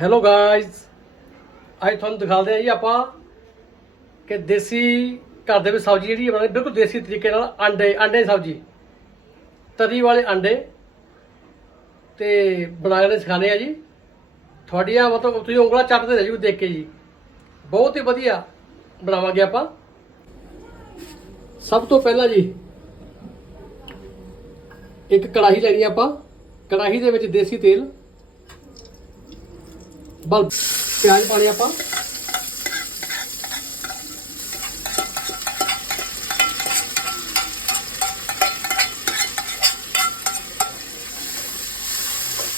Hello guys ਅੱਜ ਤੁਹਾਨੂੰ ਦਿਖਾਉਂਦੇ ਆ ਜੀ ਆਪਾਂ ਕਿ ਦੇਸੀ ਘਰ ਦੇ ਵਿੱਚ ਸਬਜ਼ੀ ਜਿਹੜੀ ਬਣਾਉਣੀ ਬਿਲਕੁਲ ਦੇਸੀ ਤਰੀਕੇ ਨਾਲ ਆਂਡੇ ਆਂਡੇ ਦੀ ਸਬਜ਼ੀ। ਤਰੀ ਵਾਲੇ ਆਂਡੇ ਤੇ ਬਣਾਉਣੇ ਸਿਖਾਣੇ ਆ ਜੀ। ਤੁਹਾਡੀਆਂ ਮਤਲਬ ਤੁਸੀਂ ਉਂਗਲਾਂ ਚੱਟਦੇ ਰਹਿ ਜੂ ਦੇਖ ਕੇ ਜੀ। ਬਹੁਤ ਹੀ ਵਧੀਆ ਬਣਾਵਾਂਗੇ ਆਪਾਂ। ਸਭ ਤੋਂ ਪਹਿਲਾਂ ਜੀ, ਇੱਕ ਕੜਾਹੀ ਲੈਣੀ ਆਪਾਂ। ਕੜਾਹੀ ਦੇ ਵਿੱਚ ਦੇਸੀ ਤੇਲ ਬਲ ਪਿਆਜ਼ ਪਾਣੇ ਆਪਾਂ।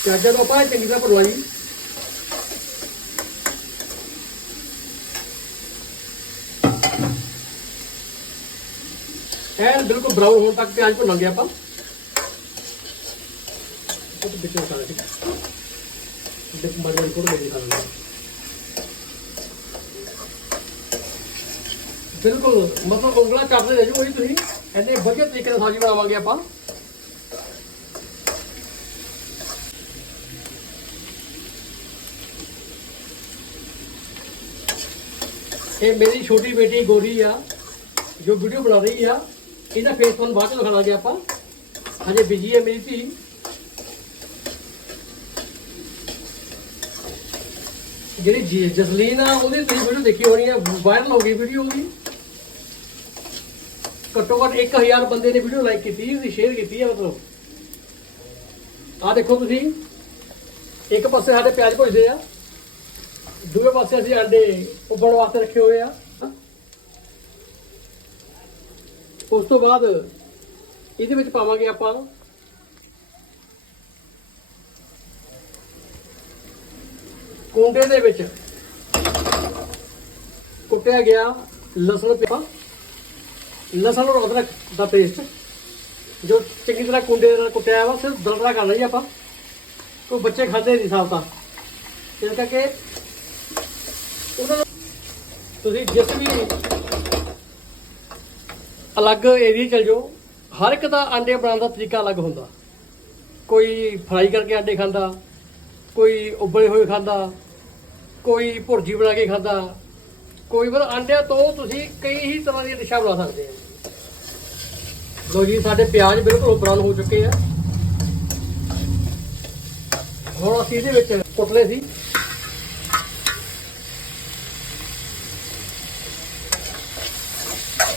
ਪਿਆਜ਼ਾਂ ਨੂੰ ਆਪਾਂ ਚੰਗੀ ਤਰ੍ਹਾਂ ਭੁੰਨਣਾ ਜੀ। ਐਨ ਬਿਲਕੁਲ ਬਰਾਊਨ ਹੋਣ ਤੱਕ ਪਿਆਜ਼ ਭੁੰਨਾਂਗੇ ਆਪਾਂ। ਉਹ ਤੋਂ ਵਿੱਚੋਂ ਸਾਰਾ ਹੈ ਦੇਖ ਮਰਜ਼ੀ ਮੇਰੀ ਬਿਲਕੁਲ, ਮਤਲਬ ਉਂਗਲਾ ਚੱਟਦੇ ਰਹਿ ਜੂ ਉਹੀ ਤੁਸੀਂ ਐਨੇ ਵਧੀਆ ਤਰੀਕੇ ਨਾਲ ਸਬਜ਼ੀ ਬਣਾਵਾਂਗੇ ਆਪਾਂ। ਇਹ ਮੇਰੀ ਛੋਟੀ ਬੇਟੀ ਗੋਰੀ ਆ, ਜੋ ਵੀਡੀਓ ਬਣਾ ਰਹੀ ਆ, ਇਹਦਾ ਫੇਸ ਤੁਹਾਨੂੰ ਬਾਅਦ ਚ ਦਿਖਾਵਾਂਗੇ ਆਪਾਂ। ਹਜੇ ਬਿਜ਼ੀ ਹੈ ਮੇਰੀ ਧੀ। ਜਿਹੜੀ ਜੀ- ਜਸਲੀਨ ਆ, ਉਹਦੀ ਤੁਸੀਂ ਵੀਡੀਓ ਦੇਖੀ ਹੋਣੀ ਆ ਵਾਇਰਲ ਹੋ ਗਈ ਵੀਡੀਓ ਉਹਦੀ। ਘੱਟੋ ਘੱਟ 1000 ਬੰਦੇ ਨੇ ਵੀਡੀਓ ਲਾਈਕ ਕੀਤੀ ਉਹਦੀ ਸ਼ੇਅਰ ਕੀਤੀ ਹੈ ਮਤਲਬ। ਆ ਦੇਖੋ ਤੁਸੀਂ, ਇੱਕ ਪਾਸੇ ਸਾਡੇ ਪਿਆਜ਼ ਭੁੱਜਦੇ ਆ ਦੂਏ ਪਾਸੇ ਅਸੀਂ ਅੰਡੇ ਉਬਲਣ ਵਾਸਤੇ ਰੱਖੇ ਹੋਏ ਆ। ਉਸ ਤੋਂ ਬਾਅਦ ਇਹਦੇ ਵਿੱਚ ਪਾਵਾਂਗੇ ਆਪਾਂ ਕੁੰਡੇ ਦੇ ਵਿੱਚ ਕੁੱਟਿਆ ਗਿਆ ਲਸਣ ਪਿਆ। ਲਸਣ ਔਰ ਅਦਰਕ ਦਾ ਪੇਸਟ ਜੋ ਚੰਗੀ ਤਰ੍ਹਾਂ ਕੁੰਡੇ ਦੇ ਨਾਲ ਕੁੱਟਿਆ ਵਾ, ਸਿਰਫ ਦਲਦਲਾ ਕਰਨਾ ਜੀ ਆਪਾਂ। ਕੋਈ ਬੱਚੇ ਖਾਂਦੇ ਨਹੀਂ ਸਾਫ਼ ਤਾਂ। ਇਸ ਕਰਕੇ ਉਹਨਾਂ ਤੁਸੀਂ ਜਿਸ ਵੀ ਅਲੱਗ ਏਰੀਆ ਚਲ ਜਾਓ, ਹਰ ਇੱਕ ਦਾ ਆਂਡੇ ਬਣਾਉਣ ਦਾ ਤਰੀਕਾ ਅਲੱਗ ਹੁੰਦਾ। ਕੋਈ ਫਰਾਈ ਕਰਕੇ ਆਂਡੇ ਖਾਂਦਾ, ਕੋਈ ਉਬਲੇ ਹੋਏ ਖਾਂਦਾ ਕੋਈ ਭੁਰਜੀ ਬਣਾ ਕੇ ਖਾਂਦਾ, ਕੋਈ ਪਰ ਆਂਡਿਆਂ ਤੋਂ ਤੁਸੀਂ ਕਈ ਹੀ ਤਰ੍ਹਾਂ ਦੀਆਂ ਡਿਸ਼ਾਂ ਬਣਾ ਸਕਦੇ ਆ ਲੋ ਜੀ, ਸਾਡੇ ਪਿਆਜ਼ ਬਿਲਕੁਲ ਬਰਾਊਨ ਹੋ ਚੁੱਕੇ ਆ। ਹੁਣ ਅਸੀਂ ਇਹਦੇ ਵਿੱਚ ਕੁੱਟ ਸੀ।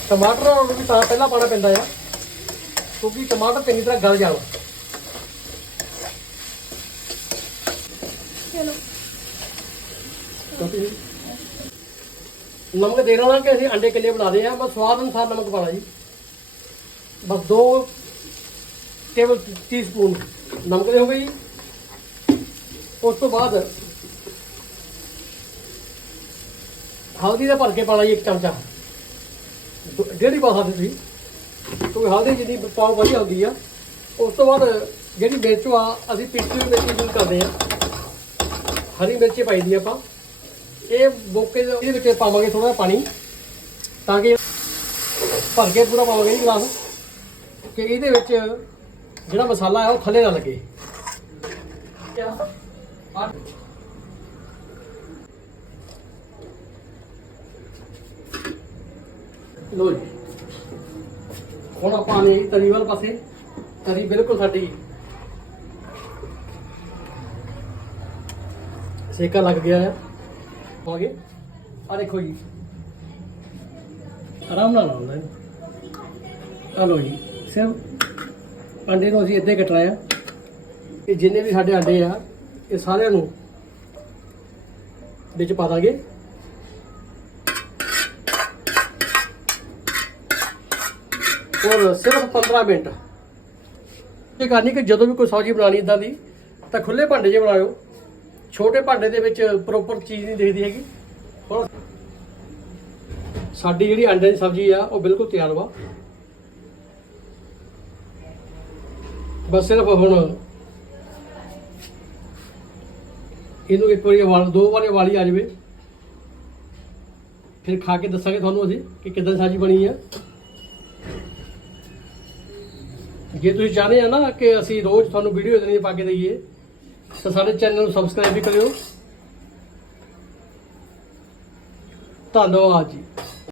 ਟਮਾਟਰ ਨੂੰ ਤਾਂ ਪਹਿਲਾਂ ਪਾਣਾ ਪੈਂਦਾ ਆ, ਕਿਉਂਕਿ ਟਮਾਟਰ ਚੰਗੀ ਤਰ੍ਹਾਂ ਗਲ ਜਾਣ। ਕਿਉਂਕਿ ਨਮਕ ਦੇ ਨਾ ਕਿ ਅਸੀਂ ਅੰਡੇ ਕਿੱਲੇ ਬਣਾਦੇ ਆ ਬਸ ਸਵਾਦ ਅਨੁਸਾਰ ਨਮਕ ਪਾਣਾ ਜੀ। ਬਸ 2 ਟੇਬਲ ਟੀਸਪੂਨ ਨਮਕ ਦੇ ਹੋ ਗਏ ਜੀ। ਉਸ ਤੋਂ ਬਾਅਦ ਹਲਦੀ ਦਾ ਭਰ ਕੇ ਪਾਣਾ ਜੀ ਇੱਕ ਚਮਚਾ। ਦੋ- ਡੇਢੀ ਪਾ ਸਕਦੇ ਤੁਸੀਂ। ਕਿਉਂਕਿ ਹਲਦੀ ਜਿੰਨੀ ਪਾਓ ਵਧੀਆ ਹੁੰਦੀ ਆ। ਉਸ ਤੋਂ ਬਾਅਦ ਜਿਹੜੀ ਮਿਰਚ ਆ ਅਸੀਂ ਪੀਸੀ ਮਿਰਚ ਯੂਜ਼ ਕਰਦੇ ਆ ਹਰੀ ਮਿਰਚੀ ਪਾਈ ਦੀ ਆਪਾਂ। ਇਹ ਬੋਕੇ ਦੇ ਇਹਦੇ ਵਿੱਚ ਪਾਵਾਂਗੇ ਥੋੜਾ ਪਾਣੀ, ਤਾਂ ਕਿ ਭਰ ਕੇ ਪੂਰਾ ਪਾਵਾਂਗੇ ਜੀ ਗਲਾਸ। ਕਿ ਇਹਦੇ ਵਿੱਚ ਜਿਹੜਾ ਮਸਾਲਾ ਹੈ ਉਹ ਥੱਲੇ ਨਾ ਲੱਗੇ। ਆਹ ਲੋ ਜੀ। ਹੁਣ ਆਪਾਂ ਨੇ ਤਰੀ ਵਾਲੇ ਪਾਸੇ। ਤਰੀ ਬਿਲਕੁਲ ਸਾਡੀ ਸੇਕਾ ਲੱਗ ਗਿਆ ਹੈ। ਹੋ ਗਏ ਆ ਦੇਖੋ ਜੀ। ਆਰਾਮ ਨਾਲ ਆਉਂਦਾ ਹੈ ਆ ਲੋ ਜੀ। ਸਿਰਫ ਅੰਡੇ ਨੂੰ ਅਸੀਂ ਇੱਦਾਂ ਕੱਟਣਾ ਆ। ਇਹ ਜਿੰਨੇ ਵੀ ਸਾਡੇ ਅੰਡੇ ਆ, ਇਹ ਸਾਰਿਆਂ ਨੂੰ ਵਿੱਚ ਪਾ ਦਾਂਗੇ। ਔਰ ਸਿਰਫ 15 ਮਿੰਟ। ਇਹ ਕਰਨੀ ਕਿ ਜਦੋਂ ਵੀ ਕੋਈ ਸਬਜ਼ੀ ਬਣਾਣੀ ਇਦਾਂ ਦੀ, ਤਾਂ ਖੁੱਲੇ ਭਾਂਡੇ 'ਚ ਬਣਾਇਓ। ਛੋਟੇ ਭਾਂਡੇ ਦੇ ਵਿੱਚ ਪ੍ਰੋਪਰ ਚੀਜ਼ ਨਹੀਂ ਦਿਖਦੀ ਹੈਗੀ। ਹੁਣ ਸਾਡੀ ਜਿਹੜੀ ਅੰਡੇ ਦੀ ਸਬਜ਼ੀ ਆ, ਉਹ ਬਿਲਕੁਲ ਤਿਆਰ ਵਾ। ਬਸ ਸਿਰਫ ਹੁਣ ਇਹਨੂੰ ਇੱਕ ਵਾਰੀ ਵਾਲ ਦੋ ਵਾਰੀ ਵਾਲੀ ਆ ਜਾਵੇ। ਫਿਰ ਖਾ ਕੇ ਦੱਸਾਂਗੇ ਤੁਹਾਨੂੰ ਅਸੀਂ ਕਿ ਕਿੱਦਾਂ ਦੀ ਸਬਜ਼ੀ ਬਣੀ ਆ। ਜੇ ਤੁਸੀਂ ਚਾਹੁੰਦੇ ਆ ਨਾ ਕਿ ਅਸੀਂ ਰੋਜ਼ ਤੁਹਾਨੂੰ ਵੀਡੀਓ ਇਦਾਂ ਦੀ ਪਾ ਕੇ ਦਈਏ ਤਾਂ ਸਾਡੇ ਚੈਨਲ ਨੂੰ ਸਬਸਕ੍ਰਾਈਬ ਵੀ ਕਰਿਓ। ਧੰਨਵਾਦ ਜੀ।